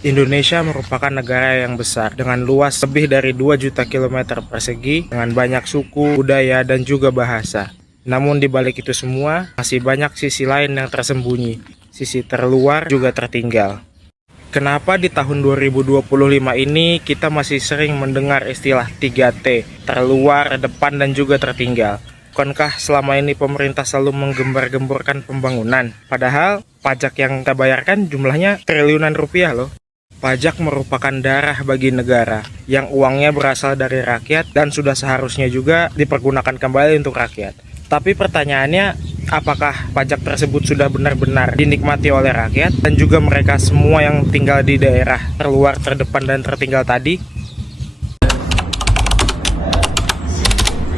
Indonesia merupakan negara yang besar dengan luas lebih dari 2 juta kilometer persegi dengan banyak suku, budaya, dan juga bahasa. Namun di balik itu semua, masih banyak sisi lain yang tersembunyi, sisi terluar juga tertinggal. Kenapa di tahun 2025 ini kita masih sering mendengar istilah 3T, terluar, depan, dan juga tertinggal? Bukankah selama ini pemerintah selalu menggembar-gemborkan pembangunan? Padahal pajak yang kita bayarkan jumlahnya triliunan rupiah loh. Pajak merupakan darah bagi negara yang uangnya berasal dari rakyat dan sudah seharusnya juga dipergunakan kembali untuk rakyat. Tapi pertanyaannya, apakah pajak tersebut sudah benar-benar dinikmati oleh rakyat dan juga mereka semua yang tinggal di daerah terluar, terdepan, dan tertinggal tadi?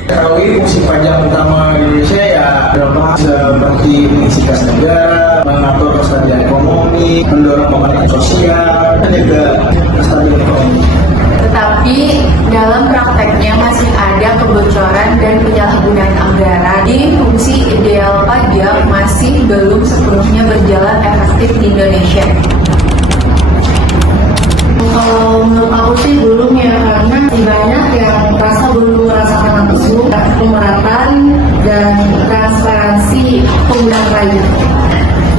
Ketahui fungsi pajak utama Indonesia ya adalah seperti mengisi kas negara, mengatur kestabilan ekonomi, mendorong pembangunan sosial, dan juga kestabilan ekonomi. Tetapi dalam prakteknya masih ada kebocoran dan penyalahgunaan anggaran. Di fungsi ideal pajak masih belum sepenuhnya berjalan efektif di Indonesia. Kalau menurut aku sih belum ya, karena banyak yang merasa belum merasakan langsung pemerataan dan transparansi penggunaan pajak.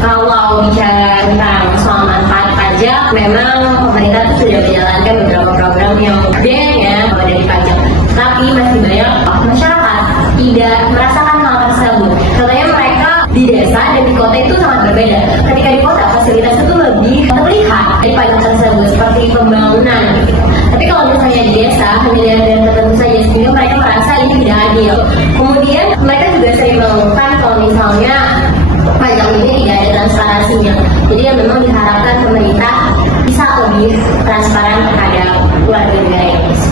Kalau bicara tentang soal manfaat pajak, memang pemerintah itu sudah menjalankan beberapa program yang gede ya dari pajak. Tapi masih banyak masyarakat tidak merasakan hal tersebut. Contohnya mereka di desa dan di kota itu sangat berbeda. Ketika di kota fasilitas itu lebih terlihat dari pajak tersebut seperti pembangunan. Tapi kalau misalnya di desa hanya dan tertentu saja, sehingga mereka merasa ini tidak adil. Kemudian mereka juga sering mengeluhkan kalau misalnya pajak ini tidak ada transparansinya. Jadi yang memang diharapkan pemerintah bisa lebih transparan terhadap warga negara Indonesia.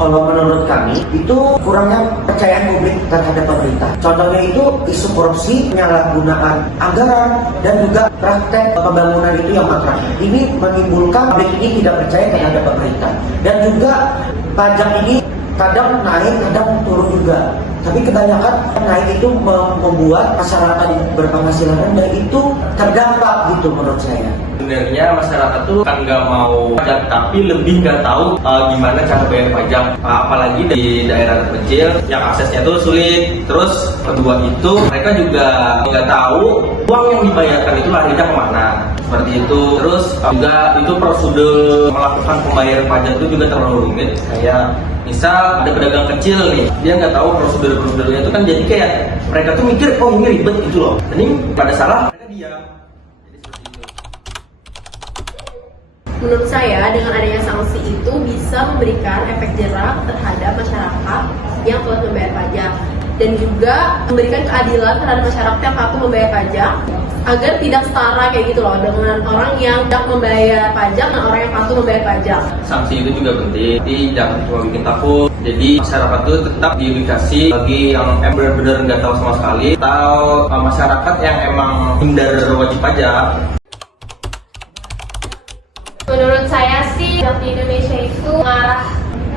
Kalau menurut kami, itu kurangnya kepercayaan publik terhadap pemerintah. Contohnya itu isu korupsi, penyalahgunaan anggaran, dan juga praktek pembangunan itu yang makar. Ini menimbulkan publik ini tidak percaya terhadap pemerintah. Dan juga pajak ini kadang naik, kadang turun juga. Tapi kebanyakan naik itu membuat masyarakat berpenghasilan rendah itu terdampak gitu menurut saya. Sebenarnya masyarakat tuh kan nggak mau pajak, tapi lebih nggak tahu gimana cara bayar pajak. Apalagi di daerah terpencil yang aksesnya tuh sulit. Terus kedua itu mereka juga nggak tahu uang yang dibayarkan itu larinya kemana. Seperti itu. Terus juga itu prosedur melakukan pembayaran pajak itu juga terlalu rumit. Kayak misal ada pedagang kecil nih, dia nggak tahu prosedurnya itu kan jadi kayak mereka tuh mikir oh ini ribet gitu loh. Ini pada salah mereka diam. Menurut saya, dengan adanya sanksi itu bisa memberikan efek jerak terhadap masyarakat yang telah membayar pajak dan juga memberikan keadilan terhadap masyarakat yang patuh membayar pajak agar tidak setara kayak gitu loh dengan orang yang tidak membayar pajak dan orang yang patuh membayar pajak. Sanksi itu juga penting, jadi jangan cuma bikin takut. Jadi masyarakat itu tetap diedukasi bagi yang benar-benar nggak tahu sama sekali atau masyarakat yang emang hindar wajib pajak. Menurut saya sih di Indonesia itu mengarah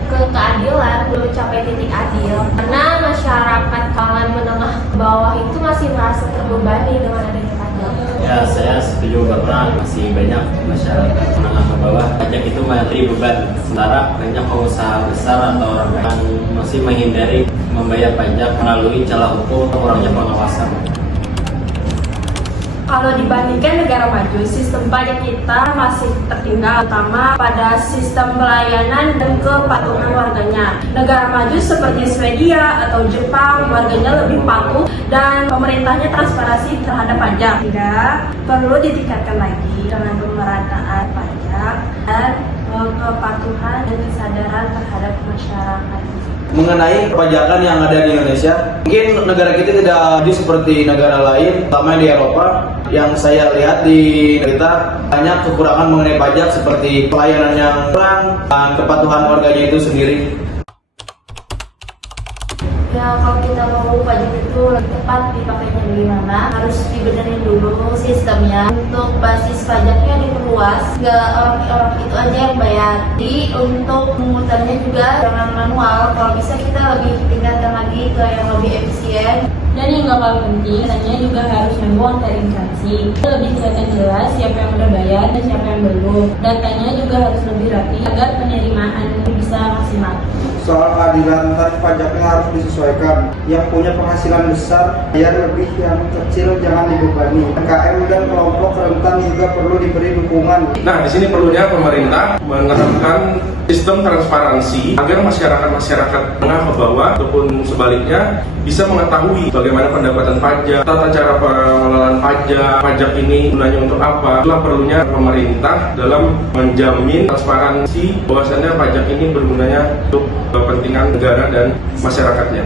ke keadilan, belum mencapai titik adil. Karena masyarakat kalangan menengah ke bawah itu masih merasa terbebani dengan adanya pajak. Ya, saya setuju karena masih banyak masyarakat menengah ke bawah pajak itu materi beban. Sementara banyak pengusaha besar atau orang yang masih menghindari membayar pajak melalui celah hukum kurangnya pengawasan. Kalau dibandingkan negara maju, sistem pajak kita masih tertinggal, terutama pada sistem pelayanan dan kepatuhan warganya. Negara maju seperti Swedia atau Jepang, warganya lebih patuh dan pemerintahnya transparansi terhadap pajak. Sehingga perlu ditingkatkan lagi dengan pemerataan pajak dan kepatuhan dan kesadaran terhadap masyarakat. Mengenai perpajakan yang ada di Indonesia, mungkin negara kita tidak maju seperti negara lain, terutama di Eropa. Yang saya lihat di kita banyak kekurangan mengenai pajak seperti pelayanan yang kurang dan kepatuhan warganya itu sendiri. Ya, kalau kita mau pajak itu lebih tepat dipakainya bagaimana, harus dibenerin dulu sistemnya. Untuk basis pajaknya diperluas, nggak orang itu aja yang bayar. Jadi untuk memutarnya juga jangan manual, kalau bisa kita lebih tingkatkan lagi ke yang lebih efisien. Dan yang nggak paling penting, katanya juga harus nyambung antar instansi. Lebih kelihatan jelas siapa yang udah bayar dan siapa yang belum. Datanya juga harus lebih rapi agar penerimaan bisa maksimal. Soal keadilan tarif pajaknya harus disesuaikan. Yang punya penghasilan besar bayar lebih, yang kecil jangan dibebani. UMKM dan kelompok rentan juga perlu diberi dukungan. Nah, di sini perlunya pemerintah menerapkan sistem transparansi agar masyarakat menengah ke bawah ataupun sebaliknya bisa mengetahui bagaimana pendapatan pajak, tata cara pengelolaan pajak ini gunanya untuk apa. Itulah perlunya pemerintah dalam menjamin transparansi bahwasannya pajak ini bergunanya untuk kepentingan negara dan masyarakatnya.